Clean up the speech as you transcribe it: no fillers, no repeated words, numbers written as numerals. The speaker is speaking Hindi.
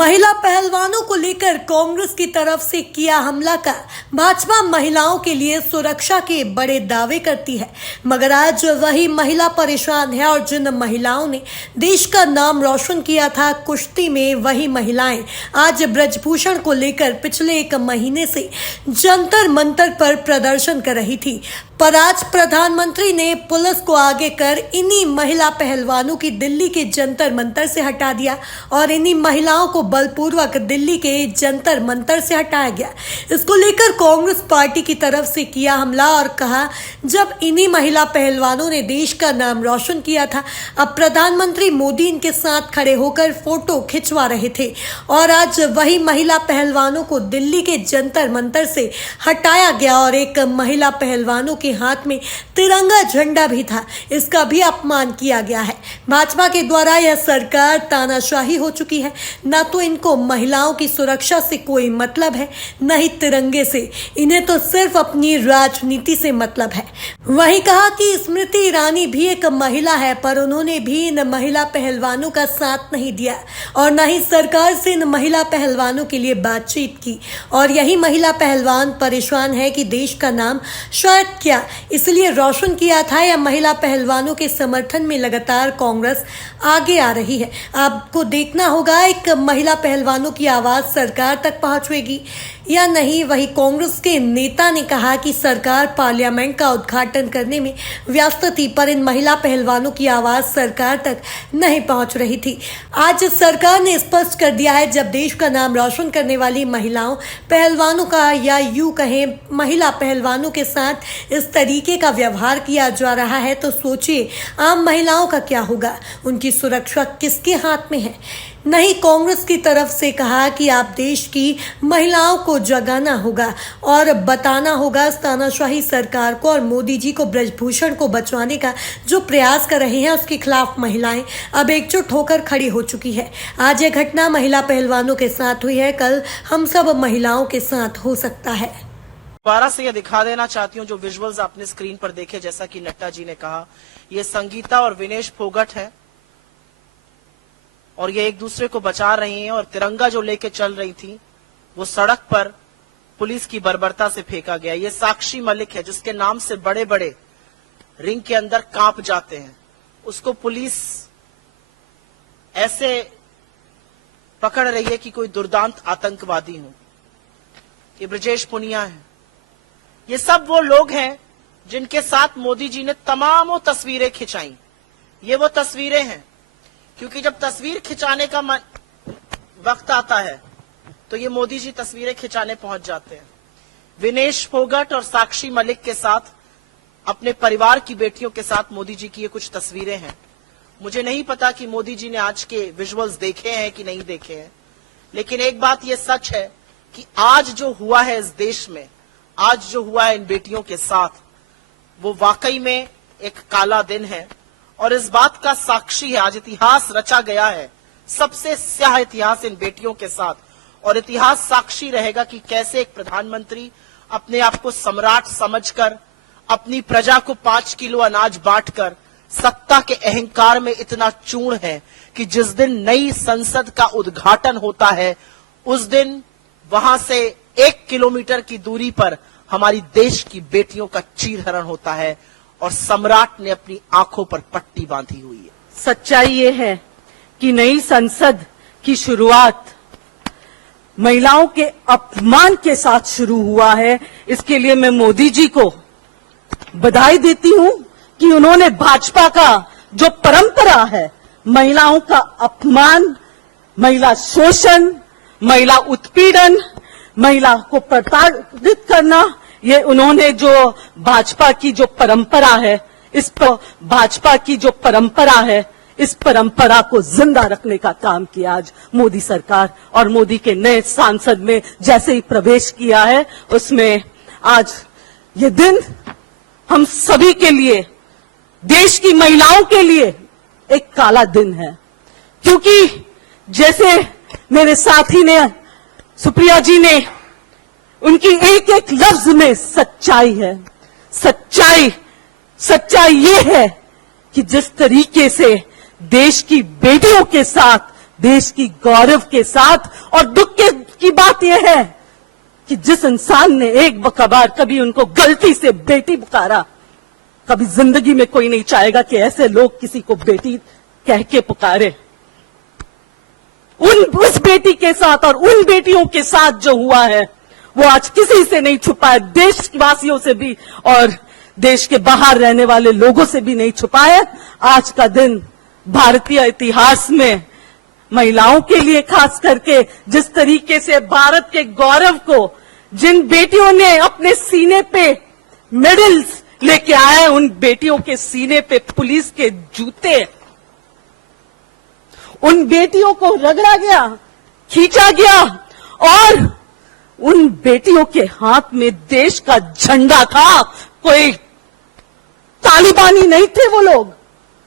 महिला पहलवानों को लेकर कांग्रेस की तरफ से किया हमला का भाजपा महिलाओं के लिए सुरक्षा के बड़े दावे करती है, मगर आज वही महिला परेशान है। और जिन महिलाओं ने देश का नाम रोशन किया था कुश्ती में, वही महिलाएं आज ब्रजभूषण को लेकर पिछले एक महीने से जंतर मंतर पर प्रदर्शन कर रही थी। पर आज प्रधानमंत्री ने पुलिस को आगे कर इन्हीं महिला पहलवानों की दिल्ली के जंतर मंतर से हटा दिया और इन्हीं महिलाओं को बलपूर्वक दिल्ली के जंतर मंतर से हटाया गया। इसको लेकर कांग्रेस पार्टी की तरफ से किया हमला और कहा, जब इन्हीं महिला पहलवानों ने देश का नाम रोशन किया था, अब प्रधानमंत्री मोदी इनके साथ खड़े होकर फोटो खिंचवा रहे थे और आज वही महिला पहलवानों को दिल्ली के जंतर मंतर से हटाया गया और एक महिला पहलवानों के हाथ में तिरंगा झंडा भी था, इसका भी अपमान किया गया है। भाजपा के द्वारा यह सरकार तानाशाही हो चुकी है। न तो इनको महिलाओं की सुरक्षा से कोई मतलब है, न ही तिरंगे से। इन्हें तो सिर्फ अपनी राजनीति से मतलब है। वहीं कहा कि स्मृति ईरानी भी एक महिला है, पर उन्होंने भी इन महिला पहलवानों का साथ नहीं दिया और न ही सरकार से इन महिला पहलवानों के लिए बातचीत की। और यही महिला पहलवान परेशान है कि देश का नाम शायद क्या इसलिए रोशन किया था, या महिला पहलवानों के समर्थन में लगातार कांग्रेस आगे आ रही है। आपको देखना होगा एक महिला पहलवानों की आवाज सरकार तक पहुंचेगी या नहीं। वही कांग्रेस के नेता ने कहा कि सरकार पार्लियामेंट का उद्घाटन करने में व्यस्त थी, पर इन महिला पहलवानों की आवाज सरकार तक नहीं पहुंच रही थी। आज सरकार ने स्पष्ट कर दिया है, जब देश का नाम रोशन करने वाली महिलाओं पहलवानों का, या यूं कहें महिला पहलवानों के साथ इस तरीके का व्यवहार किया जा रहा है, तो सोचिए आम महिलाओं का क्या होगा। उनकी सुरक्षा किसके हाथ में है। नहीं, कांग्रेस की तरफ से कहा कि आप देश की महिलाओं को जगाना होगा और बताना होगा इस तानाशाही सरकार को और मोदी जी को ब्रजभूषण को बचवाने का जो प्रयास कर रहे हैं, उसके खिलाफ महिलाएं अब एकजुट होकर खड़ी हो चुकी है। आज यह घटना महिला पहलवानों के साथ हुई है, कल हम सब महिलाओं के साथ हो सकता है। दोबारा से ये दिखा देना चाहती हूँ, जो विजुअल्स आपने स्क्रीन पर देखे, जैसा कि नड्डा जी ने कहा, ये संगीता और विनेश फोगट है और ये एक दूसरे को बचा रही हैं। और तिरंगा जो लेके चल रही थी वो सड़क पर पुलिस की बर्बरता से फेंका गया। ये साक्षी मलिक है, जिसके नाम से बड़े बड़े रिंग के अंदर कांप जाते हैं। उसको पुलिस ऐसे पकड़ रही है कि कोई दुर्दांत आतंकवादी हो। ये ब्रजेश पुनिया है। ये सब वो लोग हैं जिनके साथ मोदी जी ने तमाम तस्वीरें खिंचाई। ये वो तस्वीरें हैं, क्योंकि जब तस्वीर खिंचाने का वक्त आता है तो ये मोदी जी तस्वीरें खिंचाने पहुंच जाते हैं। विनेश फोगट और साक्षी मलिक के साथ, अपने परिवार की बेटियों के साथ मोदी जी की ये कुछ तस्वीरें हैं। मुझे नहीं पता कि मोदी जी ने आज के विजुअल्स देखे हैं कि नहीं देखे हैं, लेकिन एक बात ये सच है कि आज जो हुआ है इस देश में, आज जो हुआ है इन बेटियों के साथ, वो वाकई में एक काला दिन है और इस बात का साक्षी है। आज इतिहास रचा गया है, सबसे स्याह इतिहास इन बेटियों के साथ। और इतिहास साक्षी रहेगा कि कैसे एक प्रधानमंत्री अपने आप को सम्राट समझकर, अपनी प्रजा को 5 किलो अनाज बांटकर सत्ता के अहंकार में इतना चूर्ण है कि जिस दिन नई संसद का उद्घाटन होता है, उस दिन वहां से 1 किलोमीटर की दूरी पर हमारी देश की बेटियों का चीरहरण होता है और सम्राट ने अपनी आंखों पर पट्टी बांधी हुई है। सच्चाई ये है कि नई संसद की शुरुआत महिलाओं के अपमान के साथ शुरू हुआ है। इसके लिए मैं मोदी जी को बधाई देती हूं कि उन्होंने भाजपा का जो परंपरा है, महिलाओं का अपमान, महिला शोषण, महिला उत्पीड़न, महिला को प्रताड़ित करना, ये उन्होंने जो भाजपा की जो परंपरा है, भाजपा की जो परंपरा है, इस परंपरा को जिंदा रखने का काम किया आज मोदी सरकार। और मोदी के नए सांसद में जैसे ही प्रवेश किया है, उसमें आज ये दिन हम सभी के लिए, देश की महिलाओं के लिए एक काला दिन है। क्योंकि जैसे मेरे साथी ने, सुप्रिया जी ने, उनकी एक एक लफ्ज में सच्चाई है। सच्चाई ये है कि जिस तरीके से देश की बेटियों के साथ देश की गौरव के साथ। और दुख की बात यह है कि जिस इंसान ने एक बार कभी उनको गलती से बेटी पुकारा, कभी जिंदगी में कोई नहीं चाहेगा कि ऐसे लोग किसी को बेटी कह के पुकारे। उस बेटी के साथ और उन बेटियों के साथ जो हुआ है वो आज किसी से नहीं छुपा है, देशवासियों से भी और देश के बाहर रहने वाले लोगों से भी नहीं छुपा है। आज का दिन भारतीय इतिहास में महिलाओं के लिए खास करके जिस तरीके से भारत के गौरव को जिन बेटियों ने अपने सीने पे मेडल्स लेके आए, उन बेटियों के सीने पे पुलिस के जूते, उन बेटियों को रगड़ा गया, खींचा गया और उन बेटियों के हाथ में देश का झंडा था। कोई तालिबानी नहीं थे वो लोग।